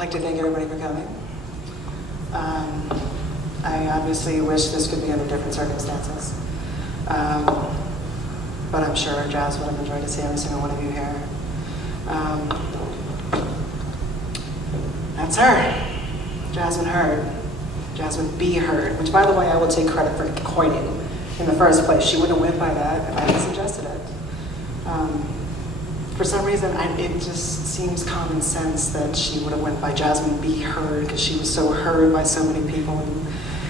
like to thank everybody for coming. I obviously wish this could be under different circumstances. But I'm sure Jazz would have enjoyed to see every single one of you here. That's her, Jazmine Hurd, Jazmine B. Hurd, which, by the way, I will take credit for coining in the first place. She wouldn't have went by that if I hadn't suggested it. For some reason, it just seems common sense that she would have went by Jazmine B. Hurd, because she was so heard by so many people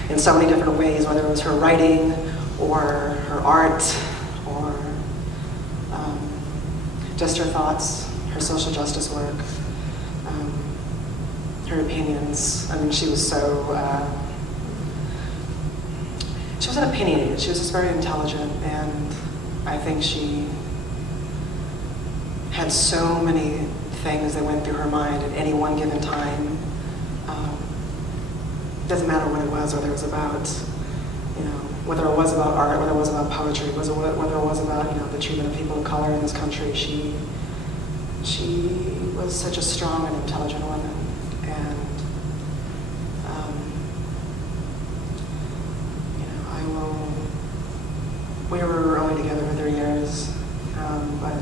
in so many different ways, whether it was her writing or her art or just her thoughts, her social justice work, her opinions. I mean, she was so, she wasn't opinionated, she was just very intelligent, and I think she had so many things that went through her mind at any one given time. Doesn't matter what it was, whether it was about, whether it was about art, whether it was about poetry, whether it was about, the treatment of people of color in this country. She was such a strong and intelligent woman, and we were only together for 3 years, but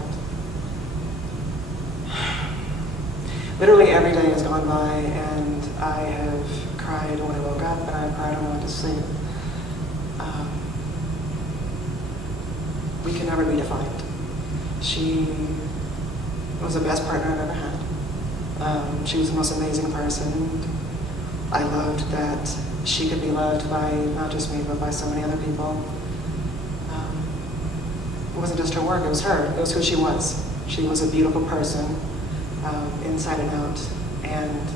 literally every day has gone by, and I have cried when I woke up, and I cried when I went to sleep. We can never be defined. She was the best partner I've ever had. She was the most amazing person. I loved that she could be loved by not just me, but by so many other people. It wasn't just her work, it was her. It was who she was. She was a beautiful person, inside and out, and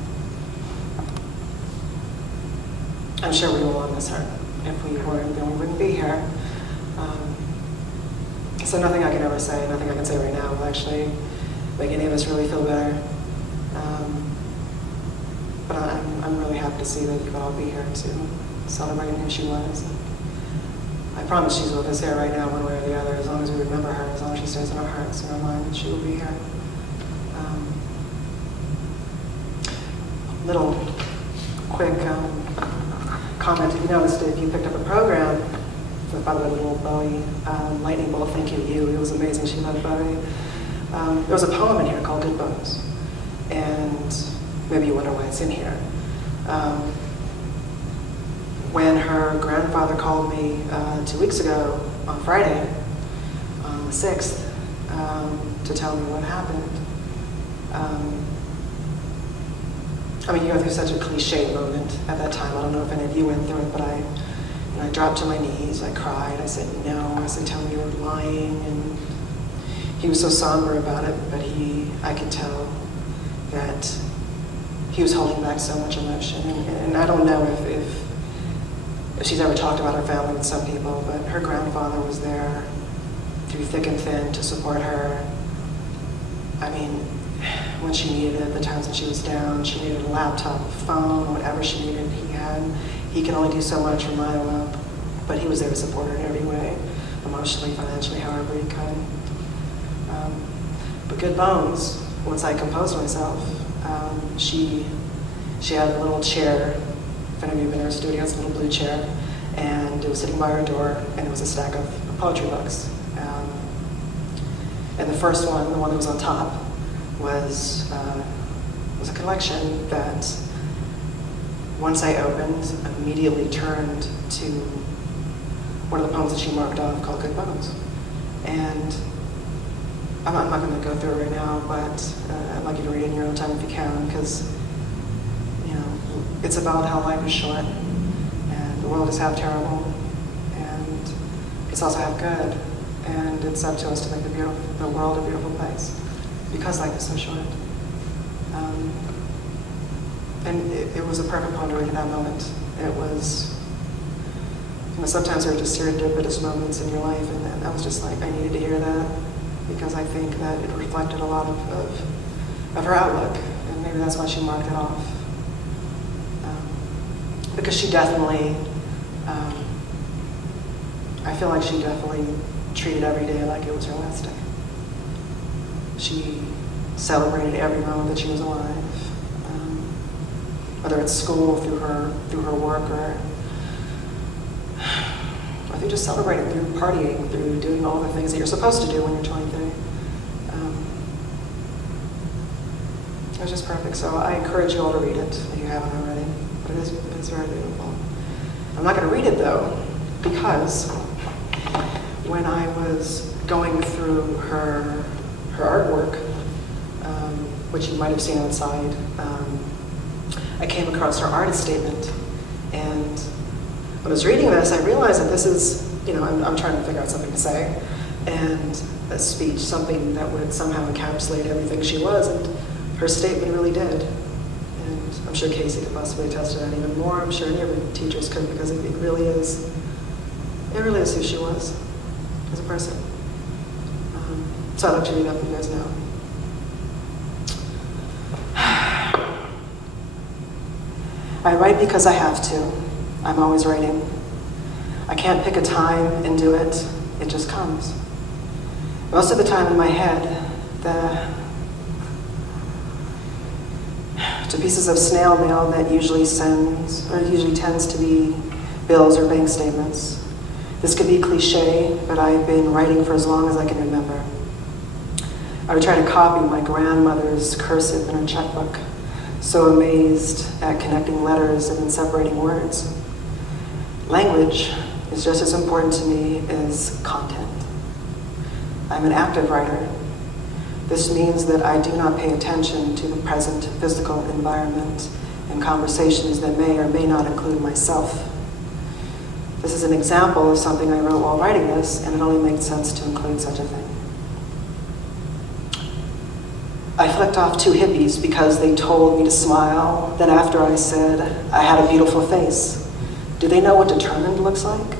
I'm sure we will all miss her. If we weren't, then we wouldn't be here. So nothing I can ever say, nothing I can say right now will actually make any of us really feel better. But I'm really happy to see that you could all be here to celebrate who she was. I promise she's with us here right now, one way or the other, as long as we remember her, as long as she stays in our hearts and our minds, she will be here. Little quick comment. If you noticed, if you picked up a program, so by the way, little Bowie, lightning bolt, thank you to you. It was amazing. She loved Bowie. There was a poem in here called Good Bones, and maybe you wonder why it's in here. When her grandfather called me 2 weeks ago on Friday, on the 6th, to tell me what happened. You go through such a cliche moment at that time. I don't know if any of you went through it, but I dropped to my knees, I cried, I said no, I said, tell me you're lying, and he was so somber about it, but I could tell that he was holding back so much emotion, and I don't know if she's ever talked about her family with some people, but her grandfather was there through thick and thin to support her. When she needed it, the times that she was down, she needed a laptop, a phone, whatever she needed, he had. He can only do so much from Iowa, but he was there to support her in every way, emotionally, financially, however he could. But Good Bones, once I composed myself, she had a little chair. If any of you have been in her studio, it's a little blue chair, and it was sitting by her door, and it was a stack of poetry books. And the first one, the one that was on top, was a collection that, once I opened, immediately turned to one of the poems that she marked off called Good Bones. And I'm not going to go through it right now, but I'd like you to read it in your own time if you can, because it's about how life is short, and the world is half terrible, and it's also half good, and it's up to us to make the world a beautiful place, because life is so short. And it was a perfect poem to read in that moment. It was, sometimes there are just serendipitous moments in your life, and I was just like, I needed to hear that, because I think that it reflected a lot of her outlook, and maybe that's why she marked it off. Because she definitely, I feel like she definitely treated every day like it was her last day. She celebrated every moment that she was alive. whether it's school, through her work, or through just celebrating, through partying, through doing all the things that you're supposed to do when you're 23. It was just perfect. So I encourage you all to read it if you haven't already. But it is very beautiful. I'm not going to read it though, because when I was going through her artwork, which you might have seen outside, I came across her artist statement. And when I was reading this, I realized that this is, I'm trying to figure out something to say, and a speech, something that would somehow encapsulate everything she was, and her statement really did. And I'm sure Casey could possibly attest to that even more. I'm sure any of her teachers could, because it really is who she was as a person. So I'd like to read that for you guys now. I write because I have to. I'm always writing. I can't pick a time and do it. It just comes. Most of the time in my head, to pieces of snail mail that usually tends to be bills or bank statements. This could be cliche, but I've been writing for as long as I can remember. I would try to copy my grandmother's cursive in her checkbook, so amazed at connecting letters and then separating words. Language is just as important to me as content. I'm an active writer. This means that I do not pay attention to the present physical environment and conversations that may or may not include myself. This is an example of something I wrote while writing this, and it only made sense to include such a thing. I flicked off 2 hippies because they told me to smile. Then after I said I had a beautiful face. Do they know what determined looks like?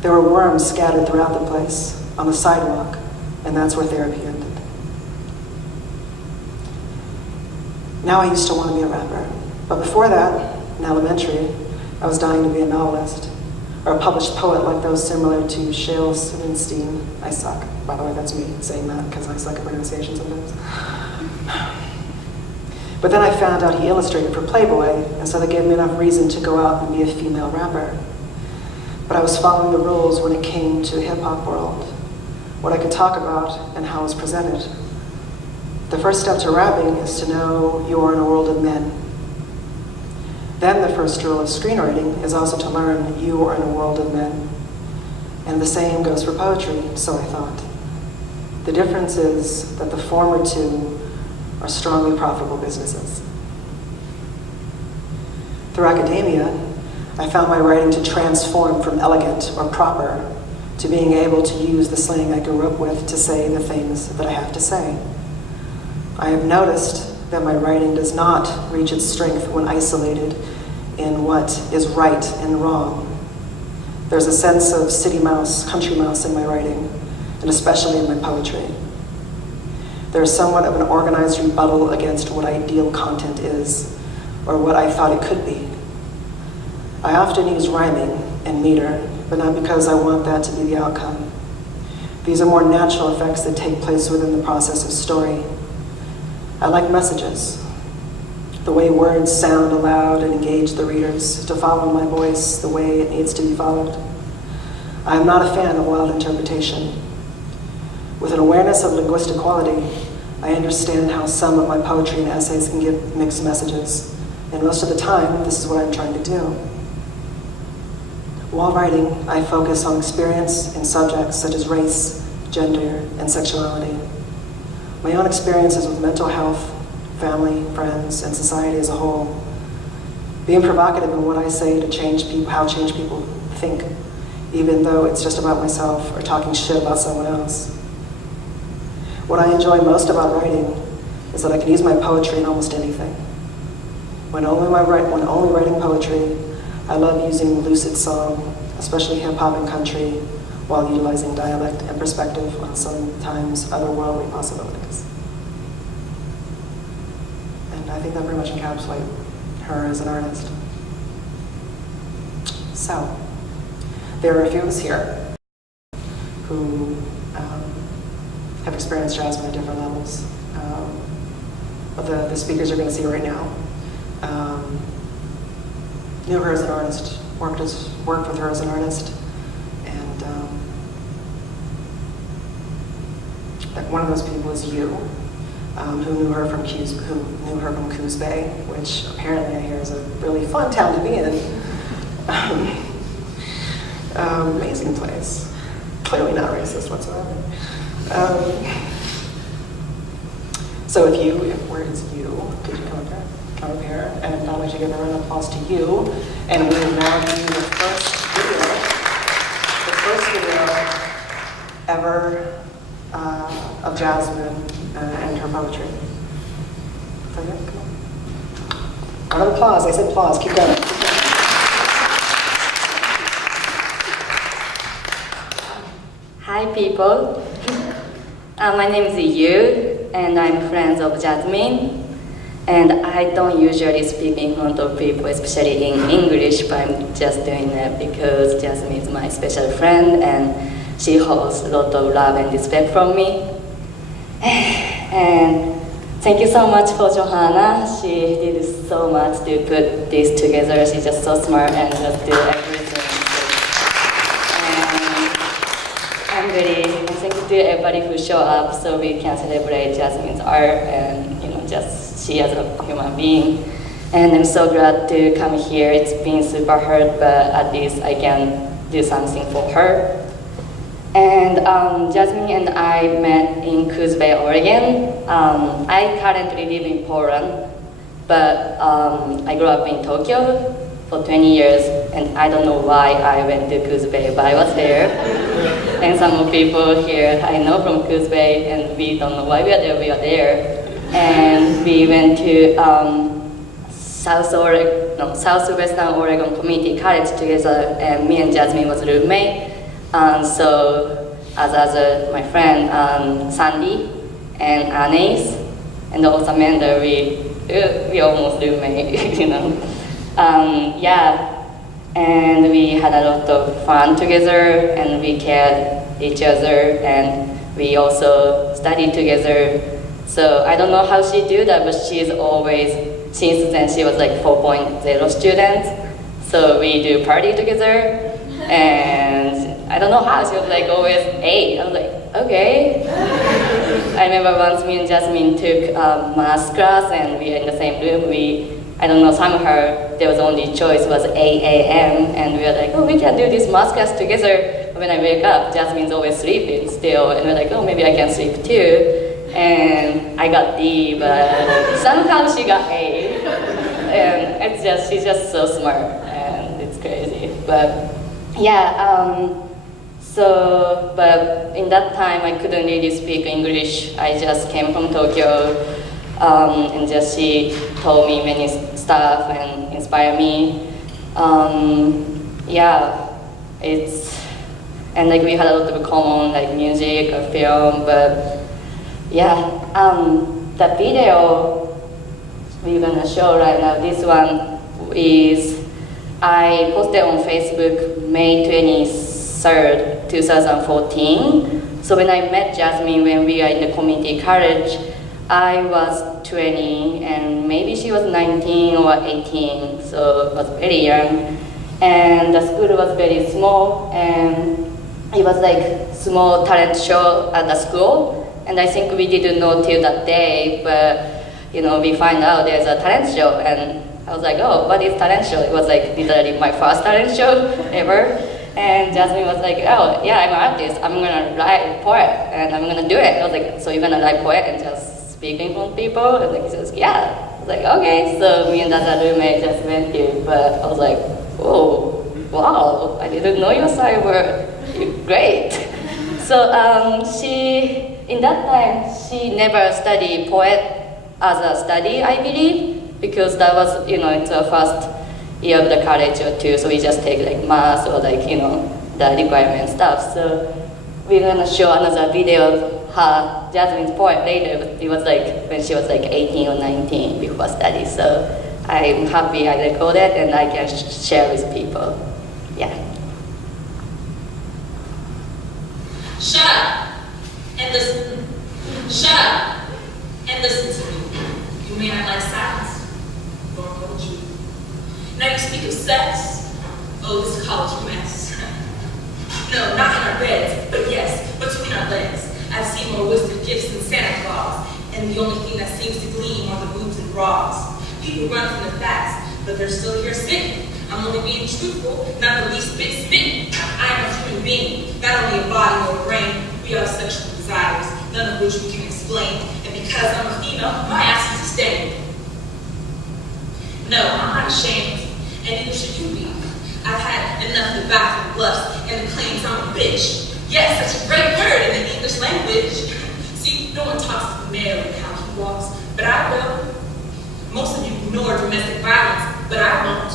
There were worms scattered throughout the place, on the sidewalk, and that's where therapy ended. Now I used to want to be a rapper, but before that, in elementary, I was dying to be a novelist, or a published poet like those similar to Shale Silverstein. I suck. By the way, that's me saying that because I suck at pronunciation sometimes. But then I found out he illustrated for Playboy, and so that gave me enough reason to go out and be a female rapper. But I was following the rules when it came to hip-hop world, what I could talk about and how it was presented. The first step to rapping is to know you are in a world of men. Then the first rule of screenwriting is also to learn you are in a world of men. And the same goes for poetry, so I thought. The difference is that the former 2 are strongly profitable businesses. Through academia, I found my writing to transform from elegant or proper to being able to use the slang I grew up with to say the things that I have to say. I have noticed that my writing does not reach its strength when isolated in what is right and wrong. There's a sense of city mouse, country mouse in my writing, and especially in my poetry. There's somewhat of an organized rebuttal against what ideal content is, or what I thought it could be. I often use rhyming and meter, but not because I want that to be the outcome. These are more natural effects that take place within the process of story. I like messages, the way words sound aloud and engage the readers, to follow my voice the way it needs to be followed. I am not a fan of wild interpretation. With an awareness of linguistic quality, I understand how some of my poetry and essays can give mixed messages, and most of the time, this is what I'm trying to do. While writing, I focus on experience and subjects such as race, gender, and sexuality. My own experiences with mental health, family, friends, and society as a whole. Being provocative in what I say to change people, how change people think, even though it's just about myself or talking shit about someone else. What I enjoy most about writing is that I can use my poetry in almost anything. When only writing poetry, I love using lucid song, especially hip-hop and country, while utilizing dialect and perspective on sometimes otherworldly possibilities. And I think that very much encapsulates her as an artist. So, there are a few of us here who have experienced Jazmine at different levels. The speakers you're going to see right now knew her as an artist, worked with her as an artist, and one of those people is you, who knew her from Coos Bay, which apparently I hear is a really fun town to be in. Amazing place. Clearly not racist whatsoever. So where is you? Could you come up here? And I'd like to give a round of applause to you. And we will now do the first video ever of Jazmine and her poetry. Okay, come on. Round of applause. I said applause. Keep going. Hi people, my name is Yu and I'm friends of Jazmine, and I don't usually speak in front of people, especially in English, but I'm just doing it because Jazmine is my special friend and she holds a lot of love and respect from me. And thank you so much for Johanna. She did so much to put this together. She's just so smart and just do everything. Thank you to everybody who showed up so we can celebrate Jazmine's art and just she as a human being. And I'm so glad to come here. It's been super hard, but at least I can do something for her. And Jazmine and I met in Coos Bay, Oregon. I currently live in Poland, but I grew up in Tokyo for 20 years, and I don't know why I went to Coos Bay, but I was there. And some people here I know from Coos Bay, and we don't know why we are there. And we went to Southwestern Oregon Community College together, and me and Jazmine was roommate. So as my friend Sandy and Anais, and also Amanda, we almost roommate, and we had a lot of fun together, and we cared each other, and we also studied together. So I don't know how she do that, but she's always, since then she was like 4.0 student. So we do party together, and I don't know how, she was like always 8. I was like, okay. I remember once me and Jazmine took a math class and we were in the same room. I don't know, somehow there was only choice was 8 a.m. and we were like, oh, we can do this math class together. But when I wake up, Jazmine's always sleeping still, and we're like, oh, maybe I can sleep too. And I got D, but somehow she got A. And she's just so smart, and it's crazy. But yeah, but in that time I couldn't really speak English. I just came from Tokyo, and just she told me many stuff and inspired me. And like we had a lot of common, like music or film, but yeah, the video we're gonna show right now, this one is, I posted on Facebook May 23rd, 2014. So when I met Jazmine when we are in the community college, I was 20 and maybe she was 19 or 18, so it was very young. And the school was very small, and it was like small talent show at the school. And I think we didn't know till that day, but we find out there's a talent show, and I was like, oh, what is talent show? It was like literally my first talent show ever. And Jazmine was like, oh, yeah, I'm an artist. I'm gonna write a poet, and I'm gonna do it. I was like, so you're gonna write poet and just speak in front of people? And like, he says, yeah. I was like, okay. So me and that roommate just went here, but I was like, oh, wow, I didn't know your side were great. So in that time, she never studied poet as a study, I believe, because that was, it's her first year of the college or two, so we just take like math or like, the requirement stuff. So we're gonna show another video of her, Jazmine's poet later, but it was like when she was like 18 or 19 before study. So I'm happy I recorded and I can share with people. Yeah. Shut up and listen. Shut up and listen to me. You may not like silence or poetry. Now you speak of sex apology mess. No, not in our beds, but yes, between our legs. I've seen more wisdom gifts than Santa Claus, and the only thing that seems to gleam are the boobs and bras. People run from the facts, but they're still here spitting. I'm only being truthful, not the least bit spitting. I am a human being, not only a body or a brain. We have sexual desires, none of which we can explain. And because I'm a female, my ass is sustained. No, I'm not ashamed, and neither should you be. I've had enough of the bathroom bluffs and the claims I'm a bitch. Yes, such a great word in the English language. See, no one talks to the mayor and how he walks, but I will. Most of you ignore domestic violence, but I won't.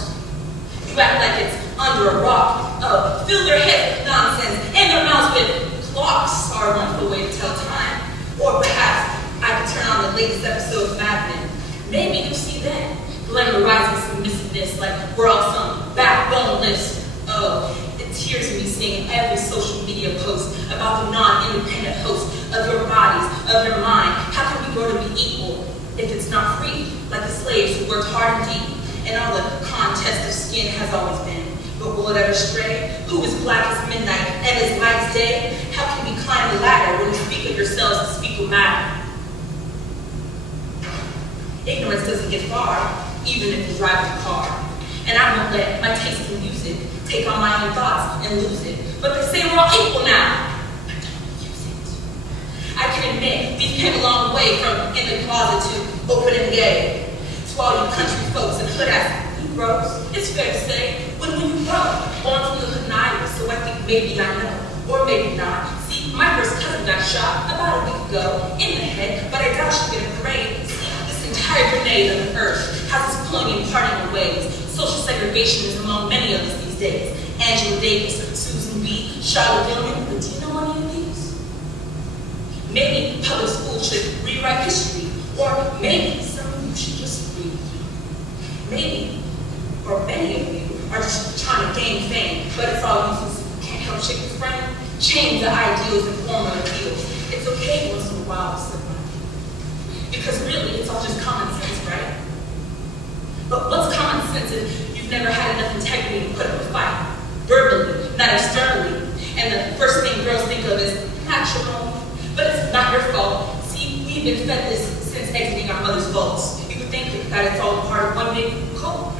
You act like it's under a rock. Fill their heads with nonsense and their mouths with clocks are a wonderful way to tell time. Or perhaps I could turn on the latest episode of Mad Men. Maybe you'll see then glamorizing submissiveness like we're all some backboneless. It tears me seeing every social media post about the non-independent host of your bodies, of your mind. How can we grow to be equal if it's not free, like the slaves who worked hard and deep, and all the contest of skin has always been? But will it ever stray? Who is black as midnight and is light as day? How can we climb the ladder when you speak of yourselves to speak of matter? Ignorance doesn't get far, even if you drive the car. And I won't let my taste in music take on my own thoughts and lose it. But they say we're all equal now. I don't use it. I can admit, we've came a long way from in the closet to open and gay. To all you country folks and hood-ass Negroes, it's fair to say, when you grow, born from the hood Niagara, so I think maybe I know, or maybe not. See, my first cousin got shot about a week ago in the head, but I doubt she'll get a parade. See, this entire grenade of the earth has us pulling and parting ways. Social segregation is among many of us these days. Angela Davis, Susan B, Charlotte Gilman, but do you know any of these? Maybe public school should rewrite history, or maybe some of you should just read. Maybe, or many of you are just trying to gain fame, but it's all useless. Can't help shake the frame, change the ideals and form of appeals. It's okay once in a while to slip on it. Because really, it's all just common sense, right? But what's common sense if you've never had enough integrity to put up a fight? Verbally, not externally. And the first thing girls think of is natural. But it's not your fault. See, we've been fed this since exiting our mother's vaults. You would think that it's all part of one big cult.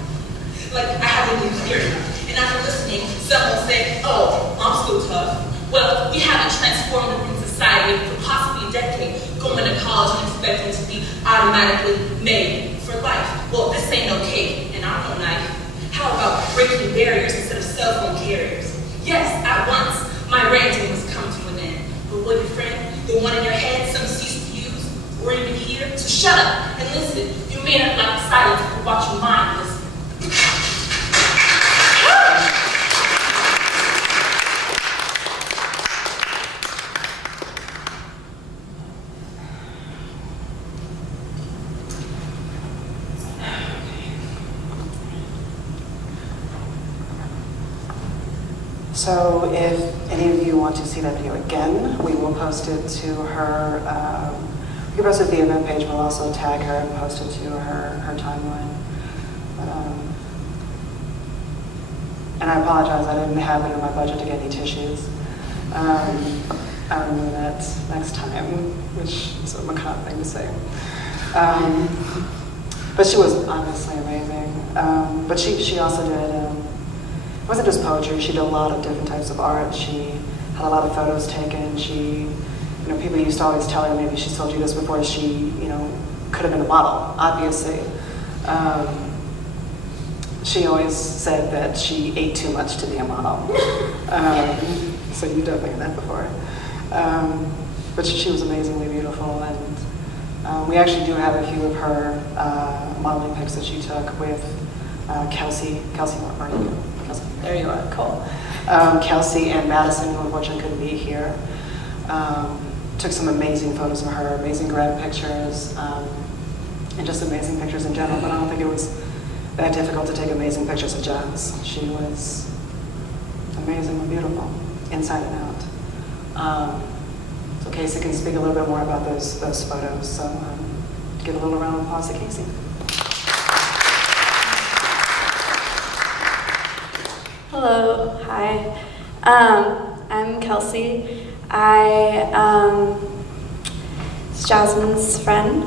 Like, I haven't been clear enough. And after listening, some will say, oh, I'm so tough. Well, we haven't transformed in society for possibly a decade, going to college and expecting to be automatically made for life. Well, this ain't no cake, and I'm no knife. How about breaking barriers instead of cell phone carriers? Yes, at once, my ranting was come to an end. But will your friend, the one in your head, some cease to use, or even hear? So shut up and listen. You may not like silence, but watch your mind listen. So if any of you want to see that video again, we will post it to her, we can post it to the event page, we'll also tag her and post it to her timeline. And I apologize, I didn't have it in my budget to get any tissues. I'll do that next time, which is a macabre thing to say. But she was honestly amazing. But she also did, it wasn't just poetry, she did a lot of different types of art. She had a lot of photos taken. She, people used to always tell her, maybe she's told you this before, she, could have been a model, obviously. She always said that she ate too much to be a model. So you've definitely heard that before. But she was amazingly beautiful, and we actually do have a few of her modeling pics that she took with Kelsey, where are you? Kelsey, there you are, cool. Kelsey and Madison, who unfortunately couldn't be here, took some amazing photos of her, amazing grad pictures, and just amazing pictures in general, but I don't think it was that difficult to take amazing pictures of Jazz. She was amazingly beautiful, inside and out. So Casey can speak a little bit more about those photos, so give a little round of applause to Casey. Hello, hi. I'm Kelsey. It's Jasmine's friend.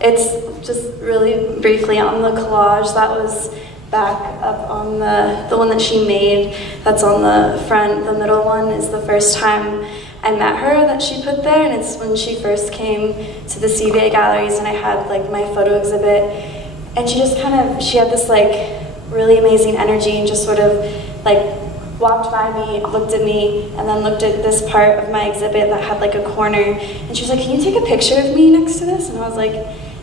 It's just really briefly on the collage that was back up on the one that she made. That's on the front. The middle one is the first time I met her that she put there, and it's when she first came to the CVA galleries, and I had like my photo exhibit, and she had this like really amazing energy and just sort of like walked by me, looked at me, and then looked at this part of my exhibit that had like a corner, and she was like, "Can you take a picture of me next to this?" And I was like,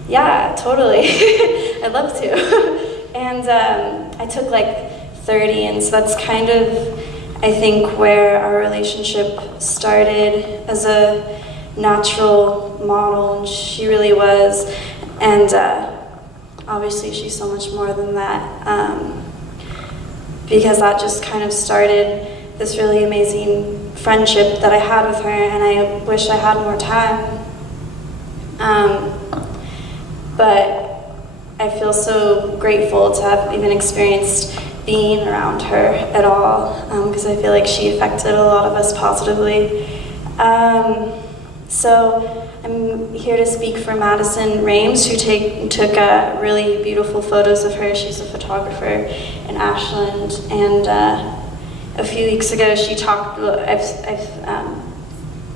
"Yeah, totally, I'd love to." And I took like 30, and so that's kind of, I think, where our relationship started as a natural model, and she really was. And obviously she's so much more than that, because that just kind of started this really amazing friendship that I had with her, and I wish I had more time. But I feel so grateful to have even experienced being around her at all, because I feel like she affected a lot of us positively. So I'm here to speak for Madison Rames, who took really beautiful photos of her. She's a photographer in Ashland, and a few weeks ago she talked,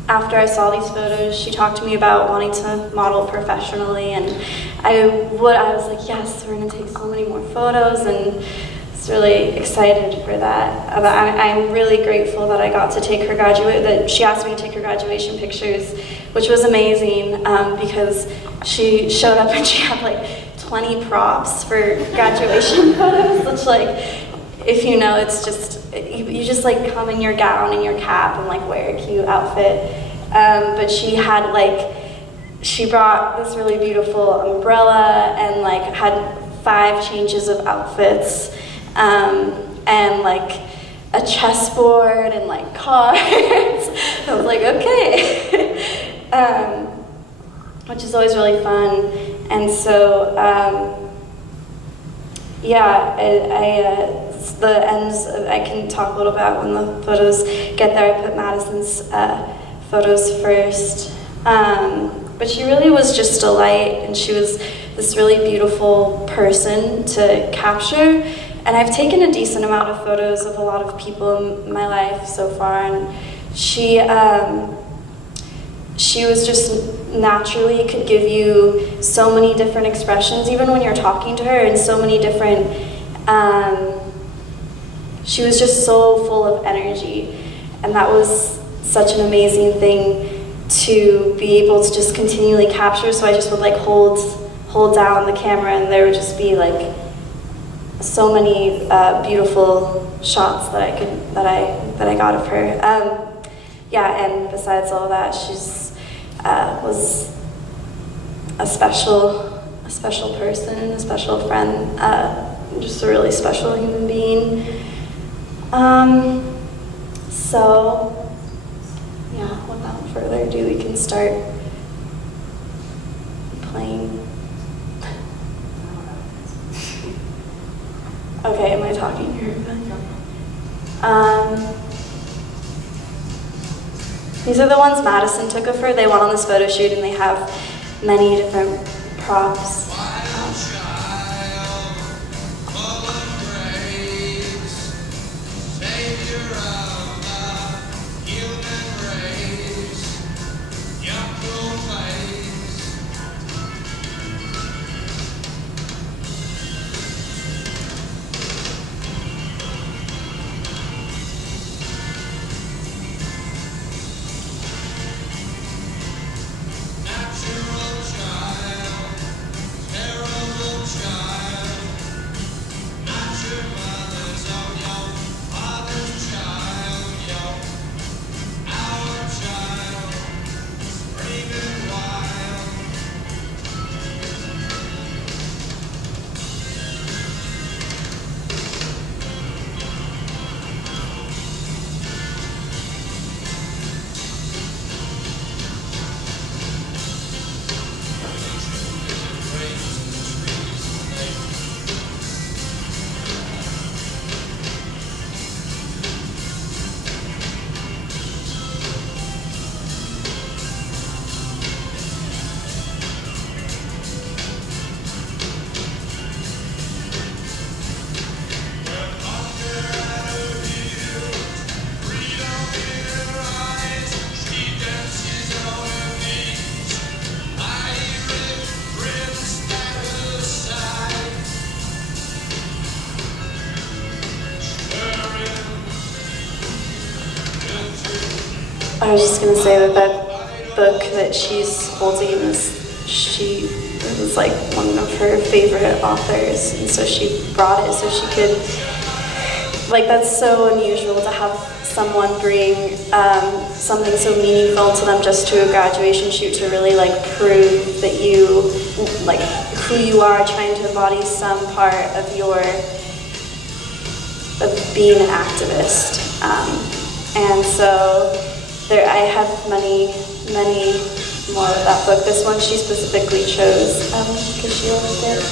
after I saw these photos, she talked to me about wanting to model professionally, and I was like, yes, we're going to take so many more photos, and I was really excited for that. But I'm really grateful that I got to take her that she asked me to take her graduation pictures, which was amazing, because she showed up and she had like 20 props for graduation photos, which, like, if you know, it's just, you just like come in your gown and your cap and like wear a cute outfit. But she had she brought this really beautiful umbrella and like had 5 changes of outfits, and like a chessboard and like cards. I was like, okay. Which is always really fun. And so, yeah, the ends, I can talk a little about when the photos get there. I put Madison's photos first. But she really was just a light, and she was this really beautiful person to capture. And I've taken a decent amount of photos of a lot of people in my life so far, and she was just naturally could give you so many different expressions, even when you're talking to her, and so many different, she was just so full of energy, and that was such an amazing thing to be able to just continually capture. So I just would like hold down the camera, and there would just be like so many beautiful shots that I got of her. Yeah, and besides all that, she's was a special person, a special friend, just a really special human being. So, yeah, without further ado, we can start playing. Okay, am I talking here? These are the ones Madison took of her. They went on this photo shoot, and they have many different props. I was just gonna say that that book that she's holding it was like one of her favorite authors, and so she brought it so she could, like, that's so unusual to have someone bring something so meaningful to them just to a graduation shoot, to really like prove that you, like, who you are, trying to embody some part of being an activist. And so I have many more of that book. This one she specifically chose because she loved it.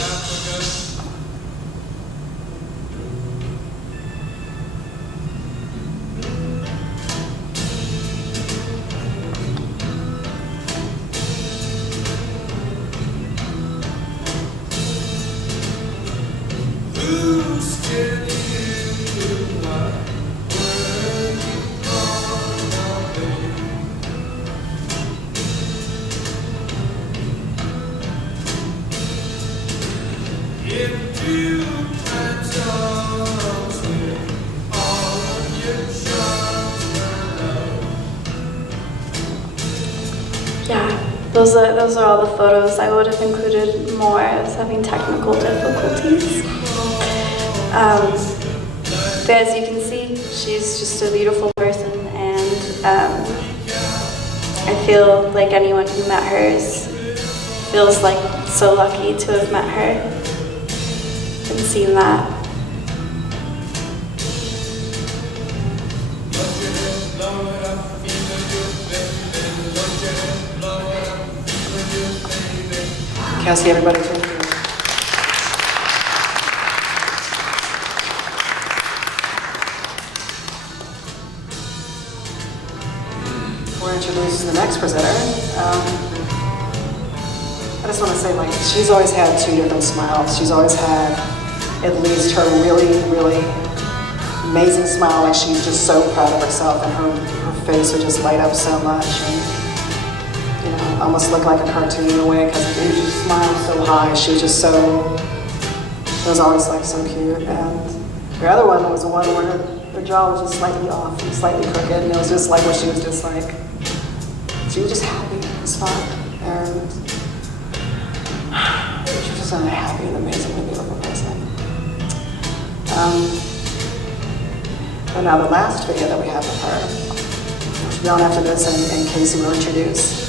Those are all the photos. I would have included more. I was having technical difficulties. But as you can see, she's just a beautiful person, and I feel like anyone who met her feels like so lucky to have met her and seen that. Cassie, everybody, thank you. We're introducing the next presenter. I just want to say, like, she's always had two different smiles. She's always had at least her really, really amazing smile, like she's just so proud of herself, and her face would just light up so much. And, almost looked like a cartoon in a way, because she smiled so high. She was just so, it was always like so cute. And the other one was the one where her jaw was just slightly off and slightly crooked, and it was just like where she was just like, she was just happy. It was fun. And she was just a happy and amazingly beautiful person. But now the last video that we have of her, which will be on after this, and Casey will introduce,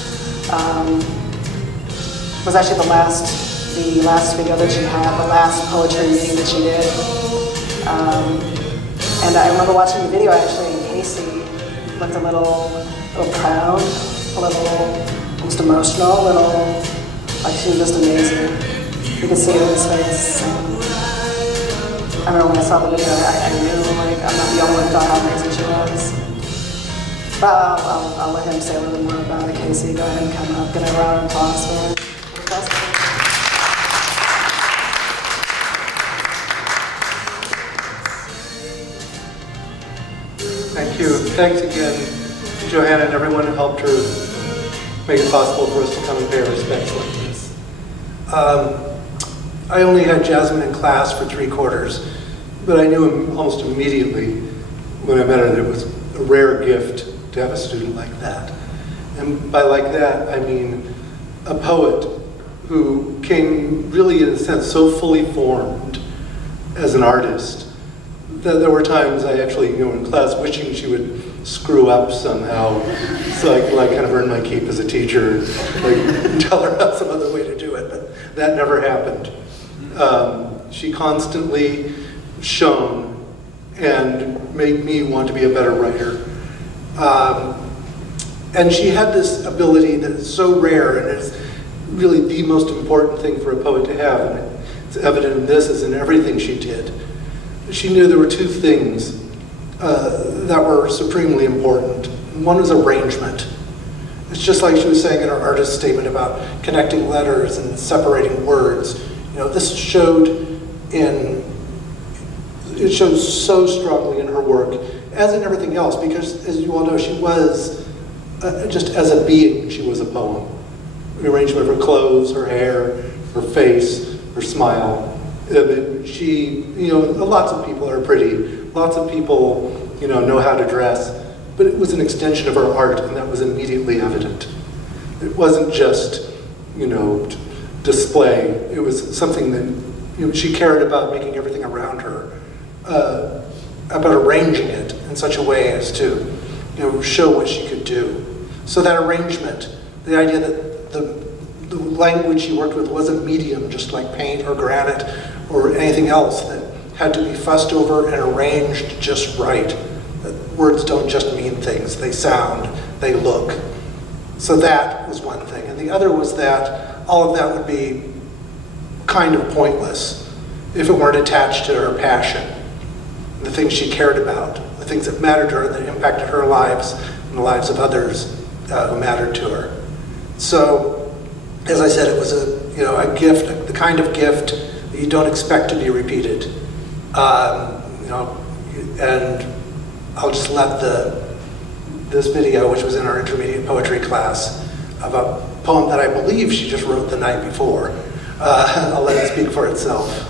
was actually the last video that she had, the last poetry reading that she did. And I remember watching the video actually, and Casey looked a little proud, a little almost emotional, a little like she was just amazing. You could see it in his face. And I remember when I saw the video, I knew, like, I'm not the only one who thought how amazing she was. But I'll let him say a little more about it. Casey, go ahead and come up. Get a round of applause for her. Thank you. Thanks again to Johanna and everyone who helped her make it possible for us to come and pay our respects like this. I only had Jazmine in class for 3/4, but I knew almost immediately when I met her that it was a rare gift to have a student like that. And by like that, I mean a poet who came really, in a sense, so fully formed as an artist that there were times I actually, in class, wishing she would screw up somehow so I could kind of earn my keep as a teacher, like tell her about some other way to do it, but that never happened. She constantly shone and made me want to be a better writer. And she had this ability that is so rare and is really the most important thing for a poet to have. And it's evident in this as in everything she did. She knew there were two things that were supremely important. One was arrangement. It's just like she was saying in her artist statement about connecting letters and separating words. This it shows so strongly in her work, as in everything else, because as you all know, she was, just as a being, she was a poem. The arrangement of her clothes, her hair, her face, her smile. Lots of people are pretty, lots of people, know how to dress, but it was an extension of her art, and that was immediately evident. It wasn't just, display. It was something that she cared about making everything around her, about arranging it in such a way as to show what she could do. So that arrangement, the idea that the language she worked with wasn't medium, just like paint or granite or anything else that had to be fussed over and arranged just right. That words don't just mean things, they sound, they look. So that was one thing. And the other was that all of that would be kind of pointless if it weren't attached to her passion, the things she cared about, the things that mattered to her, that impacted her lives and the lives of others who mattered to her. So, as I said, it was a gift, the kind of gift that you don't expect to be repeated. And I'll just let this video, which was in our intermediate poetry class, of a poem that I believe she just wrote the night before. I'll let it speak for itself.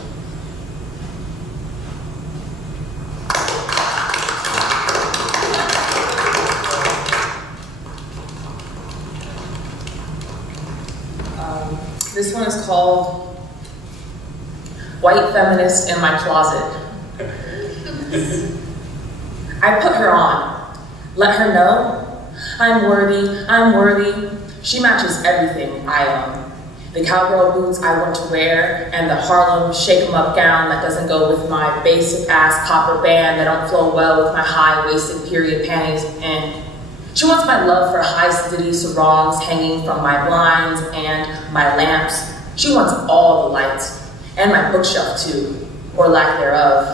This one is called White Feminist in My Closet. I put her on, let her know I'm worthy. She matches everything I own. The cowgirl boots I want to wear and the Harlem shake 'em up gown that doesn't go with my basic ass copper band that don't flow well with my high-waisted period panties. And she wants my love for high city sarongs hanging from my blinds and my lamps. She wants all the lights and my bookshelf too, or lack thereof.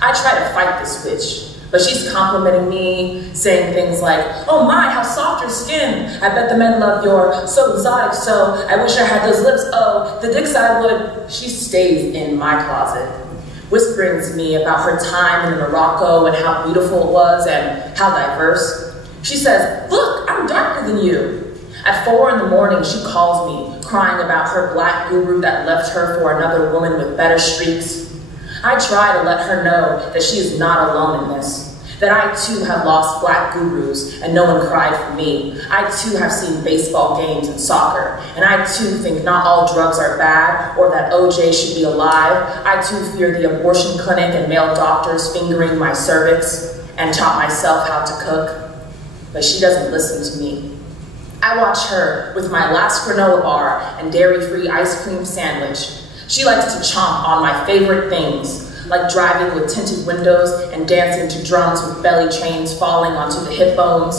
I try to fight this witch, but she's complimenting me, saying things like, oh my, how soft your skin. I bet the men love your so exotic, so I wish I had those lips, oh, the dicks I would. She stays in my closet, whispering to me about her time in Morocco and how beautiful it was and how diverse. She says, look, I'm darker than you. At 4 in the morning, she calls me, crying about her black guru that left her for another woman with better streaks. I try to let her know that she is not alone in this, that I too have lost black gurus and no one cried for me. I too have seen baseball games and soccer, and I too think not all drugs are bad or that OJ should be alive. I too fear the abortion clinic and male doctors fingering my cervix and taught myself how to cook. But she doesn't listen to me. I watch her with my last granola bar and dairy-free ice cream sandwich. She likes to chomp on my favorite things, like driving with tinted windows and dancing to drums with belly chains falling onto the hip bones.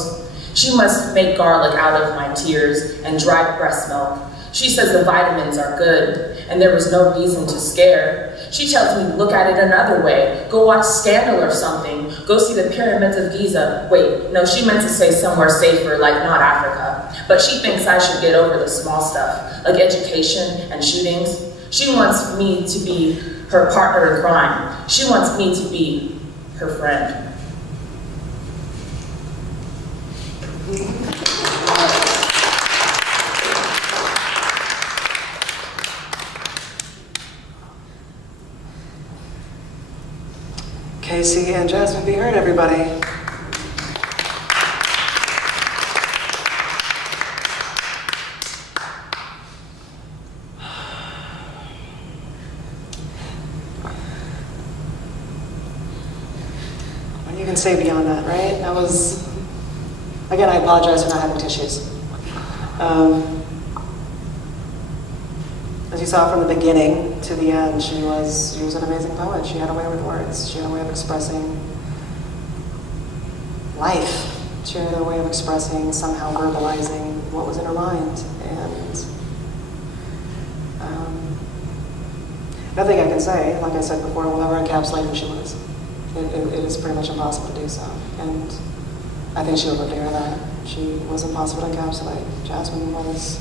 She must make garlic out of my tears and dried breast milk. She says the vitamins are good and there was no reason to scare. She tells me look at it another way. Go watch Scandal or something. Go see the pyramids of Giza. Wait, no, she meant to say somewhere safer, like not Africa. But she thinks I should get over the small stuff, like education and shootings. She wants me to be her partner in crime. She wants me to be her friend. Casey and Jazmine B heard everybody. What you can say beyond that, right? That was, again, I apologize for not having tissues. As you saw from the beginning to the end, she was an amazing poet. She had a way with words. She had a way of expressing life. She had a way of expressing, somehow verbalizing what was in her mind. And nothing I can say, like I said before, will ever encapsulate who she was. It is pretty much impossible to do so. And I think she would love to hear that. She was impossible to encapsulate. Jazmine was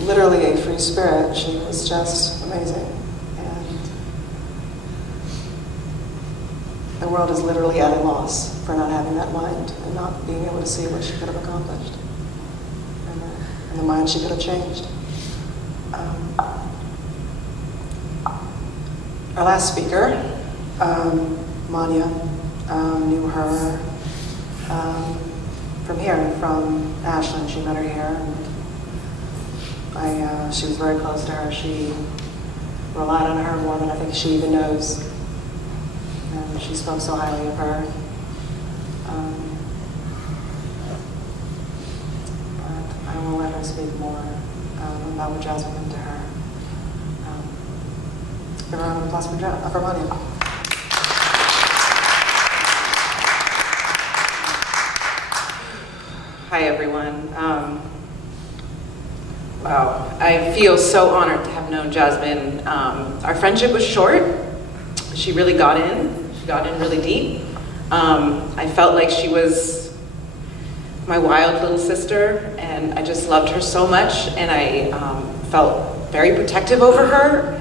literally a free spirit. She was just amazing. And the world is literally at a loss for not having that mind and not being able to see what she could have accomplished and the mind she could have changed. Our last speaker, Manya, knew her from here, from Ashland. She met her here, and she was very close to her. She relied on her more than I think she even knows. And she spoke so highly of her. But I will let her speak more about what Jazmine meant to her. Give her a round of applause for Monia. Hi, everyone. Wow, I feel so honored to have known Jazmine. Our friendship was short. She really got in. She got in really deep. I felt like she was my wild little sister, and I just loved her so much, and I felt very protective over her.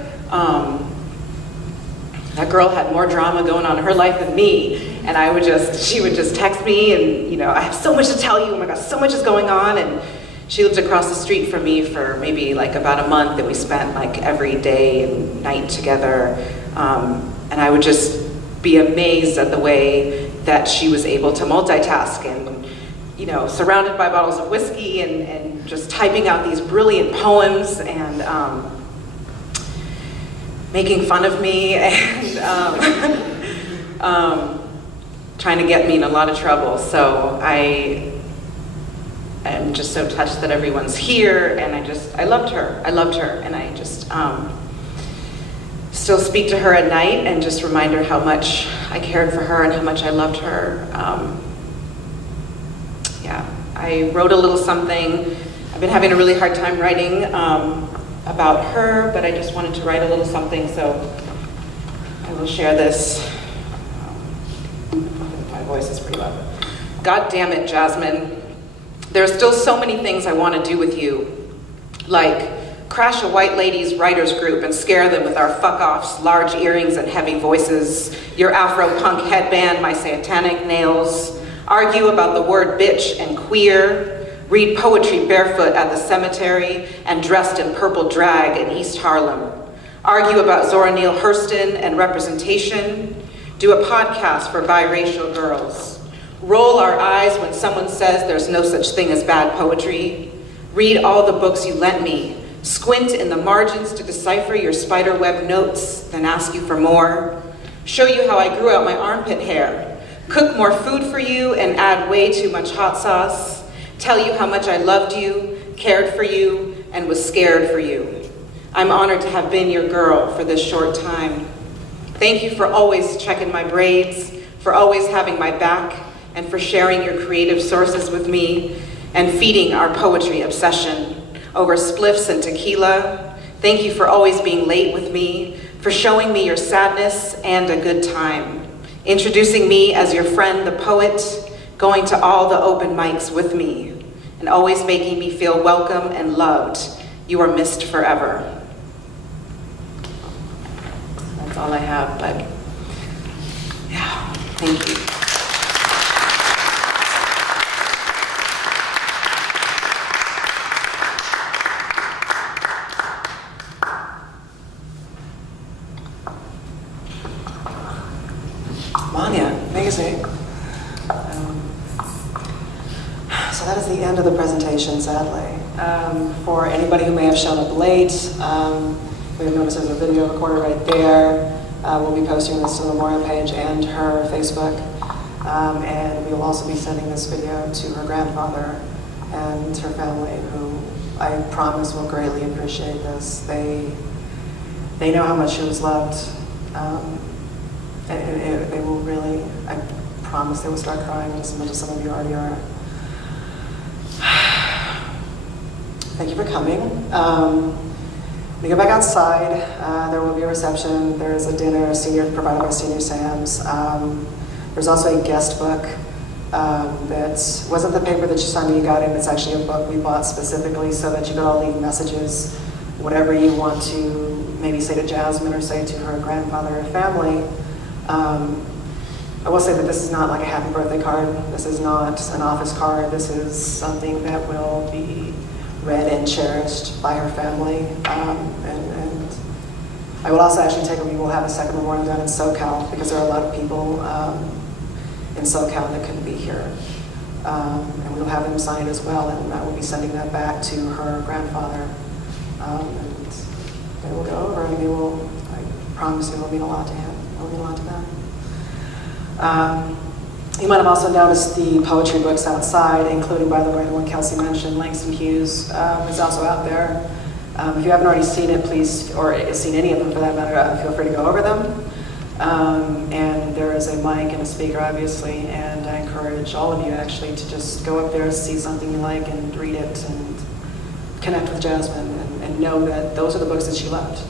That girl had more drama going on in her life than me, and she would just text me, and I have so much to tell you, oh my God, so much is going on, and she lived across the street from me for maybe like about a month, and we spent like every day and night together, and I would just be amazed at the way that she was able to multitask, and surrounded by bottles of whiskey, and just typing out these brilliant poems, and making fun of me, and trying to get me in a lot of trouble. So I am just so touched that everyone's here, and I loved her, and I just still speak to her at night and just remind her how much I cared for her and how much I loved her. I wrote a little something. I've been having a really hard time writing about her, but I just wanted to write a little something, so I will share this. My voice is pretty loud. God damn it, Jazmine. There are still so many things I want to do with you, like crash a white ladies writers group and scare them with our fuck-offs, large earrings and heavy voices, your Afro-punk headband, my satanic nails, argue about the word bitch and queer, read poetry barefoot at the cemetery and dressed in purple drag in East Harlem, argue about Zora Neale Hurston and representation, do a podcast for biracial girls, roll our eyes when someone says there's no such thing as bad poetry, read all the books you lent me, squint in the margins to decipher your spiderweb notes, then ask you for more, show you how I grew out my armpit hair, cook more food for you and add way too much hot sauce, tell you how much I loved you, cared for you, and was scared for you. I'm honored to have been your girl for this short time. Thank you for always checking my braids, for always having my back, and for sharing your creative sources with me, and feeding our poetry obsession over spliffs and tequila. Thank you for always being late with me, for showing me your sadness and a good time, introducing me as your friend, the poet, going to all the open mics with me, and always making me feel welcome and loved. You are missed forever. That's all I have, but yeah, thank you. Monia, amazing. So that is the end of the presentation, sadly. For anybody who may have shown up late, we have noticed there's a video recorder right there. We'll be posting this to the Memorial page and her Facebook. And we will also be sending this video to her grandfather and her family, who I promise will greatly appreciate this. They know how much she was loved. They will really, I promise they will start crying as much as some of you already are. Thank you for coming. When you go back outside, there will be a reception. There is a dinner provided by Senior Sam's. There's also a guest book that wasn't the paper that you signed when you got in. It's actually a book we bought specifically so that you could all leave messages, whatever you want to maybe say to Jazmine or say to her grandfather or family. I will say that this is not like a happy birthday card. This is not an office card. This is something that will be read and cherished by her family. And I will also actually we will have a second memorial done in SoCal, because there are a lot of people in SoCal that couldn't be here. And we'll have them sign as well, and I will be sending that back to her grandfather. And they will go over, and they will, I promise you, it will mean a lot to him. It will mean a lot to them. You might have also noticed the poetry books outside, including, by the way, the one Kelsey mentioned, Langston Hughes, is also out there. If you haven't already seen it, please, or seen any of them for that matter, feel free to go over them. And there is a mic and a speaker, obviously, and I encourage all of you actually to just go up there, see something you like, and read it, and connect with Jazmine, and know that those are the books that she loved.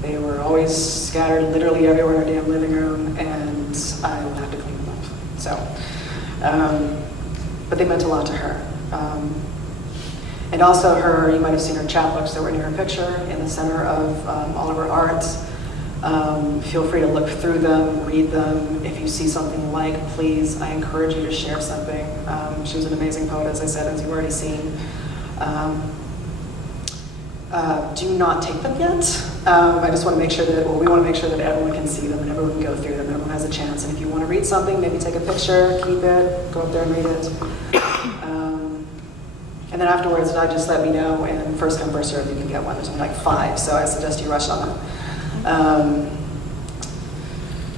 They were always scattered literally everywhere in her damn living room, and I will have to clean them up. So, but they meant a lot to her. And also you might have seen her chapbooks that were near her picture in the center of all of her art. Feel free to look through them, read them. If you see something you like, please, I encourage you to share something. She was an amazing poet, as I said, as you've already seen. Do not take them yet. I just want to make sure that, we want to make sure that everyone can see them and everyone can go through them, everyone has a chance. And if you want to read something, maybe take a picture, keep it, go up there and read it. And then afterwards, just let me know, and first come, first serve, you can get one. There's only like 5, so I suggest you rush on them.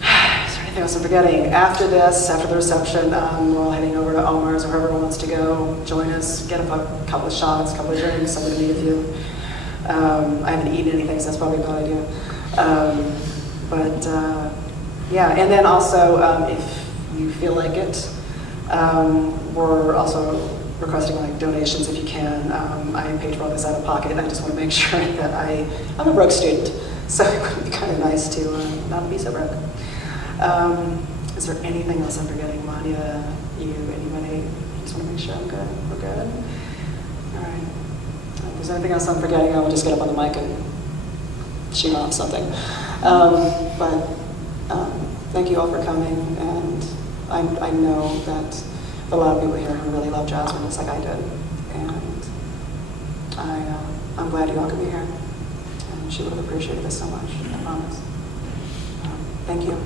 Is there anything else I'm forgetting? After this, after the reception, we're all heading over to Omar's, or whoever wants to go, join us, get a couple of shots, a couple of drinks, somebody to meet with you. I haven't eaten anything, so that's probably a bad idea. Yeah, and then also, if you feel like it, we're also requesting like donations if you can. I paid for all this out of pocket, and I just want to make sure that I'm a broke student, so it would be kind of nice to not be so broke. Is there anything else I'm forgetting, Manya, you, anybody? I just want to make sure I'm good. We're good? All right. If there's anything else I'm forgetting, I will just get up on the mic and shoot off something. Thank you all for coming, and I know that a lot of people here who really love Jazmine, just like I did, and I'm glad you all could be here, and she would have appreciated this so much, I promise. Thank you.